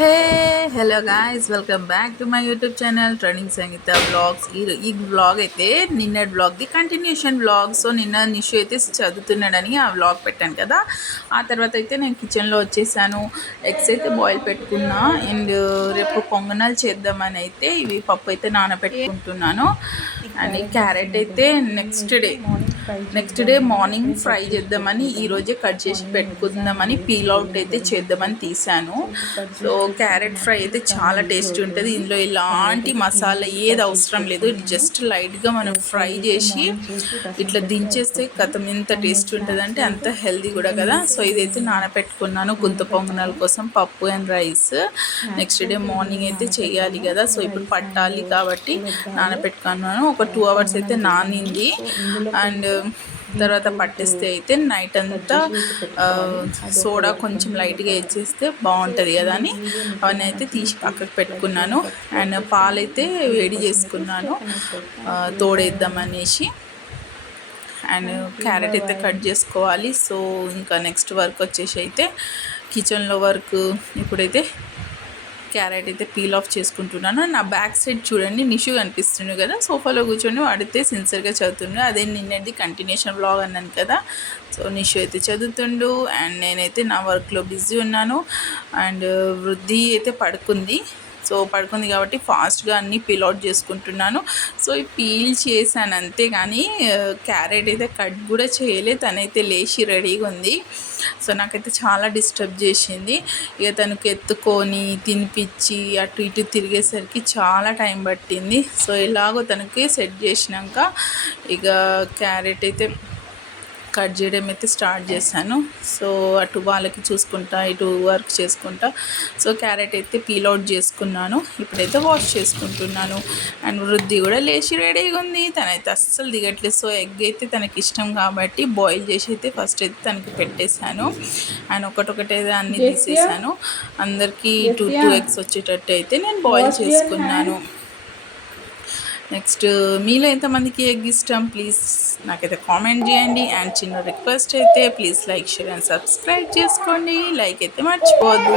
Hey hello guys, welcome back to my YouTube channel trending Sangeetha blogs. ఈ blog అయితే నిన్నటి బ్లాగ్ది continuation blog. So నిన్న నిషు అయితే చదువుతున్నాడని ఆ బ్లాగ్ పెట్టాను కదా. ఆ తర్వాత అయితే నేను కిచెన్లో వచ్చేసాను. ఎగ్స్ అయితే బాయిల్ పెట్టుకున్నా అండ్ రేపు పొంగనాలు చేద్దామని అయితే ఇవి పప్పు అయితే నానబెట్టుకుంటున్నాను. అండ్ క్యారెట్ అయితే నెక్స్ట్ డే మార్నింగ్ ఫ్రై చేద్దామని ఈరోజే కట్ చేసి పెట్టుకుందామని పీల్ అవుట్ అయితే చేద్దామని తీసాను. సో క్యారెట్ ఫ్రై అయితే చాలా టేస్టీ ఉంటుంది. ఇందులో ఎలాంటి మసాలా ఏది అవసరం లేదు. జస్ట్ లైట్గా మనం ఫ్రై చేసి ఇట్లా దించేస్తే కథం ఎంత టేస్టీ ఉంటుంది అంటే అంత హెల్దీ కూడా కదా. సో ఇదైతే నానబెట్టుకున్నాను గుంత పొంగనాల కోసం పప్పు and rice. Next day morning అయితే చేయాలి కదా. సో ఇప్పుడు పట్టాలి కాబట్టి నానబెట్టుకున్నాను. ఒక 2 hours అయితే నానింది. అండ్ తర్వాత పట్టేస్తే అయితే నైట్ అంతా సోడా కొంచెం లైట్గా వేసేస్తే బాగుంటుంది కదా అని అవన్నీ అయితే తీసి పక్కకు పెట్టుకున్నాను. అండ్ పాలైతే వేడి చేసుకున్నాను తోడేద్దామనేసి. అండ్ క్యారెట్ అయితే కట్ చేసుకోవాలి. సో ఇంకా నెక్స్ట్ వర్క్ వచ్చేసి అయితే కిచెన్లో వర్క్. ఇప్పుడైతే క్యారెట్ అయితే పీల్ ఆఫ్ చేసుకుంటున్నాను. నా బ్యాక్ సైడ్ చూడండి నిషు కనిపిస్తుంది కదా, సోఫాలో కూర్చొని వాడితే సిన్సియర్గా చదువుతుండు. అదే నిన్నది కంటిన్యూషన్ బ్లాగ్ అన్నాను కదా. సో నిషు అయితే చదువుతుండు అండ్ నేనైతే నా వర్క్లో బిజీ ఉన్నాను. అండ్ వృద్ధి అయితే పడుకుంది. సో పడుకుంది కాబట్టి ఫాస్ట్గా అన్నీ పీల్ అవుట్ చేసుకుంటున్నాను. సో ఈ పీల్ చేశాను అంతే, కానీ క్యారెట్ అయితే కట్ కూడా చేయలేదు. తనైతే లేచి రెడీగా ఉంది. సో నాకైతే చాలా డిస్టర్బ్ చేసింది. ఇక తనకు ఎత్తుకొని తినిపించి అటు ఇటు తిరిగేసరికి చాలా టైం పట్టింది. సో ఎలాగో తనకి సెట్ చేసినాక ఇక క్యారెట్ అయితే కట్ చేయడం అయితే స్టార్ట్ చేశాను. సో అటు వాళ్ళకి చూసుకుంటా ఇటు వర్క్ చేసుకుంటా. సో క్యారెట్ అయితే పీల్ అవుట్ చేసుకున్నాను. ఇప్పుడైతే వాష్ చేసుకుంటున్నాను. అండ్ వృద్ధి కూడా లేచి రెడీగా ఉంది. తనైతే అస్సలు దిగట్లేదు. సో ఎగ్ అయితే తనకి ఇష్టం కాబట్టి బాయిల్ చేసి అయితే ఫస్ట్ అయితే తనకి పెట్టేశాను. అండ్ ఒకటొకటైతే అన్నీ తీసేసాను. అందరికీ 2 eggs వచ్చేటట్టు అయితే నేను బాయిల్ చేసుకున్నాను. నెక్స్ట్ మీలో ఎంతమందికి ఎగ్ ఇష్టం ప్లీజ్ నాకైతే కామెంట్ చేయండి. అండ్ చిన్న రిక్వెస్ట్ అయితే please like share and subscribe చేసుకోండి. లైక్ అయితే మర్చిపోవద్దు.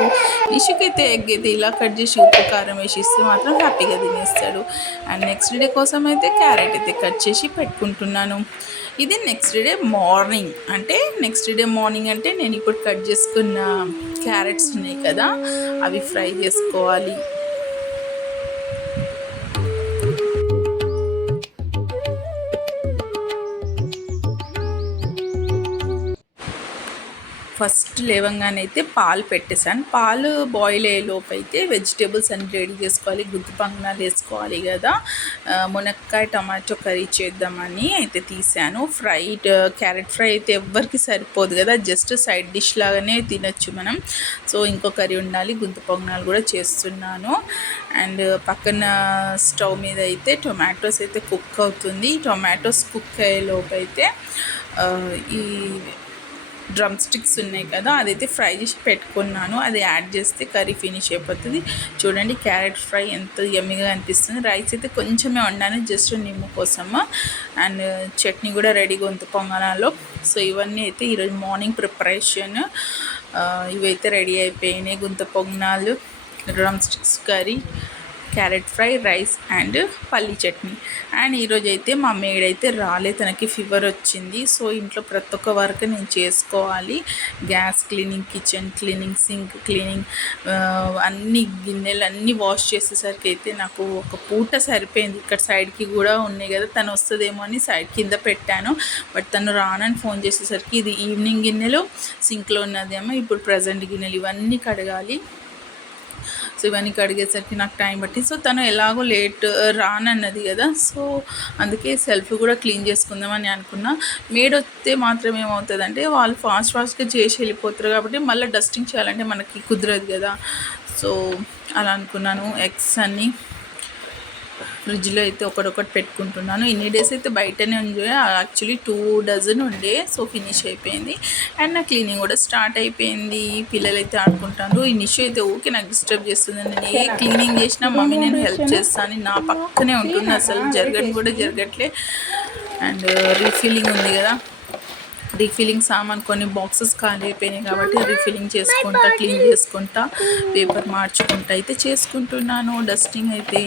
నిషుకైతే ఎగ్ అయితే ఇలా కట్ చేసి ఉప్పు కారం వేసి ఇస్తే మాత్రం హ్యాపీగా తినేస్తాడు. అండ్ నెక్స్ట్ డే కోసం అయితే క్యారెట్ అయితే కట్ చేసి పెట్టుకుంటున్నాను. ఇది నెక్స్ట్ డే మార్నింగ్ అంటే నేను ఇప్పుడు కట్ చేసుకున్న క్యారెట్స్ ఉన్నాయి కదా, అవి ఫ్రై చేసుకోవాలి. ఫస్ట్ లేవంగానే అయితే పాలు పెట్టేశాను. పాలు బాయిల్ అయ్యేలోపు అయితే వెజిటేబుల్స్ అన్ని రెడీ చేసుకోవాలి. గుత్తి పొంగనాలు వేసుకోవాలి కదా. మునక్కాయ టమాటో కర్రీ చేద్దామని అయితే తీసాను. క్యారెట్ ఫ్రై అయితే ఎవ్వరికి సరిపోదు కదా, జస్ట్ సైడ్ డిష్ లాగానే తినచ్చు మనం. సో ఇంకో కర్రీ ఉండాలి. గుత్తి పొంగనాలు కూడా చేస్తున్నాను. అండ్ పక్కన స్టవ్ మీద అయితే టొమాటోస్ అయితే కుక్ అవుతుంది. టొమాటోస్ కుక్ అయ్యేలోపు అయితే ఈ డ్రమ్ స్టిక్స్ ఉన్నాయి కదా, అదైతే ఫ్రై చేసి పెట్టుకున్నాను. అది యాడ్ చేస్తే కర్రీ ఫినిష్ అయిపోతుంది. చూడండి క్యారెట్ ఫ్రై ఎంత యమ్మీగా అనిపిస్తుంది. రైస్ అయితే కొంచెమే వండాను జస్ట్ నిమ్మ కోసము. అండ్ చట్నీ కూడా రెడీగా ఉంది పొంగనాల్లో. సో ఇవన్నీ అయితే ఈరోజు మార్నింగ్ ప్రిపరేషన్. ఇవైతే రెడీ అయిపోయినాయి. గుంత పొంగనాలు, drum sticks curry, carrot fry, rice and పల్లీ చట్నీ. అండ్ ఈరోజు అయితే మా మేడ్ అయితే రాలేదు, తనకి ఫీవర్ వచ్చింది. సో ఇంట్లో ప్రతి ఒక్క వర్క్ నేను చేసుకోవాలి. Gas cleaning, kitchen cleaning, sink cleaning, అన్ని గిన్నెలు అన్నీ వాష్ చేసేసరికి అయితే నాకు ఒక పూట సరిపోయింది. ఇక్కడ సైడ్కి కూడా ఉన్నాయి కదా, తను వస్తుందేమో అని సైడ్ కింద పెట్టాను. బట్ తను రానని ఫోన్ చేసేసరికి ఇది ఈవినింగ్ గిన్నెలు, సింక్లో ఉన్నదేమో ఇప్పుడు ప్రజెంట్ గిన్నెలు, ఇవన్నీ కడగాలి. సో ఇవన్నీ కడిగేసరికి నాకు టైం పట్టింది. సో తను ఎలాగో లేట్ రానన్నది కదా, సో అందుకే సెల్ఫ్ కూడా క్లీన్ చేసుకుందామని అనుకున్నా. మేడ్ వస్తే మాత్రం ఏమవుతుందంటే వాళ్ళు ఫాస్ట్గా చేసి వెళ్ళిపోతారు కాబట్టి మళ్ళీ డస్టింగ్ చేయాలంటే మనకి కుదరదు కదా. సో అలా అనుకున్నాను. ఎగ్స్ అన్నీ ఫ్రిడ్జ్లో అయితే ఒకటొకటి పెట్టుకుంటున్నాను. ఇన్ని డేస్ అయితే బయటనే ఉండే, యాక్చువల్లీ 2 dozen ఉండే. సో ఫినిష్ అయిపోయింది. అండ్ నా క్లీనింగ్ కూడా స్టార్ట్ అయిపోయింది. పిల్లలు అయితే ఆడుకుంటాను. ఈ నిషు అయితే ఊకే నాకు డిస్టర్బ్ చేస్తుంది. నేను ఏ క్లీనింగ్ చేసినా మమ్మీ నేను హెల్ప్ చేస్తాను, నా పక్కనే ఉంటుంది. అసలు జరగట్లే. అండ్ రీఫిల్లింగ్ ఉంది కదా, రీఫిల్లింగ్ సామాన్ కొన్ని బాక్సెస్ ఖాళీ అయిపోయినాయి కాబట్టి రీఫిల్లింగ్ చేసుకుంటా, క్లీన్ చేసుకుంటా, పేపర్ మార్చుకుంటా అయితే చేసుకుంటున్నాను. డస్టింగ్ అయితే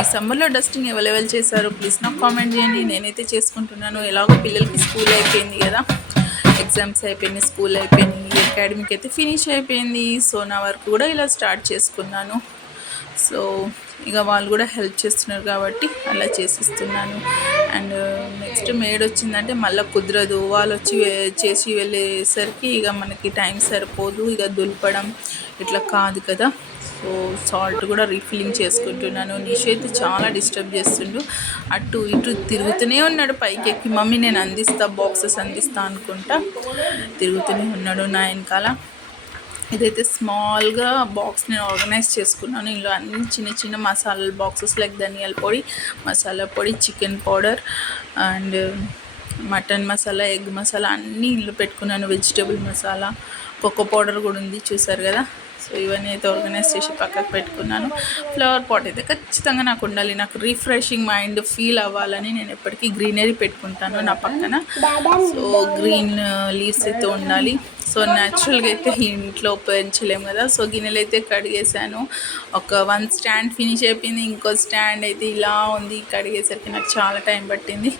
ఈ సమ్మర్లో డస్టింగ్ అవైలబుల్ చేశారు, ప్లీజ్ నాకు కామెంట్ చేయండి. నేనైతే చేసుకుంటున్నాను. ఎలాగో పిల్లలకి స్కూల్ అయిపోయింది కదా, ఎగ్జామ్స్ అయిపోయినాయి, స్కూల్ అయిపోయింది, అకాడమిక్ అయితే ఫినిష్ అయిపోయింది. సో నా వర్క్ కూడా ఇలా స్టార్ట్ చేసుకున్నాను. సో ఇక వాళ్ళు కూడా హెల్ప్ చేస్తున్నారు కాబట్టి అలా చేసిస్తున్నాను. అండ్ నెక్స్ట్ మేడ్ వచ్చిందంటే మళ్ళీ కుదరదు, వాళ్ళు వచ్చి చేసి వెళ్ళేసరికి ఇక మనకి టైం సరిపోదు, ఇక దులపడం ఇట్లా కాదు కదా. సో సాల్ట్ కూడా రీఫిల్లింగ్ చేసుకుంటున్నాను. నిష్ అయితే చాలా డిస్టర్బ్ చేస్తుండు, అటు ఇటు తిరుగుతూనే ఉన్నాడు పైకి ఎక్కి. మమ్మీ నేను అందిస్తా, బాక్సెస్ అందిస్తా అనుకుంటా తిరుగుతూనే ఉన్నాడు నా వెనకాల. ఇదైతే స్మాల్గా బాక్స్ నేను ఆర్గనైజ్ చేసుకున్నాను. ఇందులో అన్ని చిన్న చిన్న మసాలా బాక్సెస్ లైక్ ధనియాల పొడి, మసాలా పొడి, chicken powder and mutton masala, egg masala అన్నీ ఇందులో పెట్టుకున్నాను. వెజిటేబుల్ మసాలా, కోకో పౌడర్ కూడా ఉంది చూసారు కదా. సో ఇవన్నీ అయితే ఆర్గనైజ్ చేసి పక్కకు పెట్టుకున్నాను. ఫ్లవర్ పాట్ అయితే ఖచ్చితంగా నాకు ఉండాలి. నాకు రిఫ్రెషింగ్ మైండ్ ఫీల్ అవ్వాలని నేను ఎప్పటికీ గ్రీనరీ పెట్టుకుంటాను నా పక్కన. సో గ్రీన్ లీవ్స్ అయితే ఉండాలి. సో న్యాచురల్గా అయితే ఇంట్లో పెంచలేము కదా. సో గిన్నెలు అయితే కడిగేసాను. వన్ స్టాండ్ ఫినిష్ అయిపోయింది, ఇంకో స్టాండ్ అయితే ఇలా ఉంది. కడిగేసరికి నాకు చాలా టైం పట్టింది.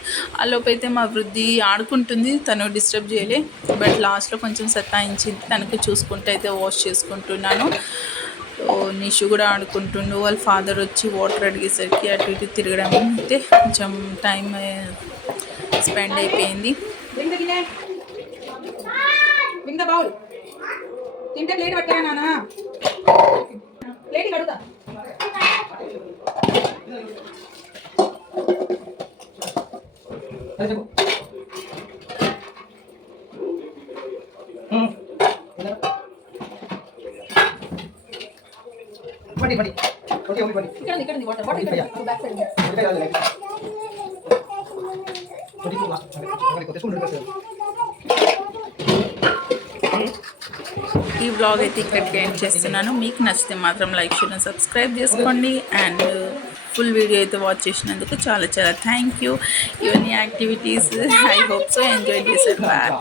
ఆ లోపు అయితే మా వృద్ధి ఆడుకుంటుంది, తను డిస్టర్బ్ చేయలే, బట్ లాస్ట్లో కొంచెం సతాయించింది. తనకు చూసుకుంటూ అయితే వాష్ చేసుకుంటున్నాను. సో నిషు కూడా ఆడుకుంటుండు. వాళ్ళ ఫాదర్ వచ్చి వాటర్ అడిగేసరికి అటు ఇటు తిరగడం అయితే కొంచెం టైం స్పెండ్ అయిపోయింది. వింగ బౌల్ తింటే ప్లేట్ పట్టుకురా నాన్న, ప్లేట్ కడుగుతా. ఇక్కడ వాటర్ బ్యాక్ సైడ్ ఈ వ్లాగ్ అయితే ఇక్కడికి ఎండ్ చేస్తున్నాను. మీకు నచ్చితే మాత్రం లైక్ షేర్ సబ్స్క్రైబ్ చేసుకోండి. అండ్ ఫుల్ వీడియో అయితే వాచ్ చేసినందుకు చాలా చాలా థ్యాంక్ యూ. ఇవన్నీ activities I hope so enjoy చేశారు. బాయ్.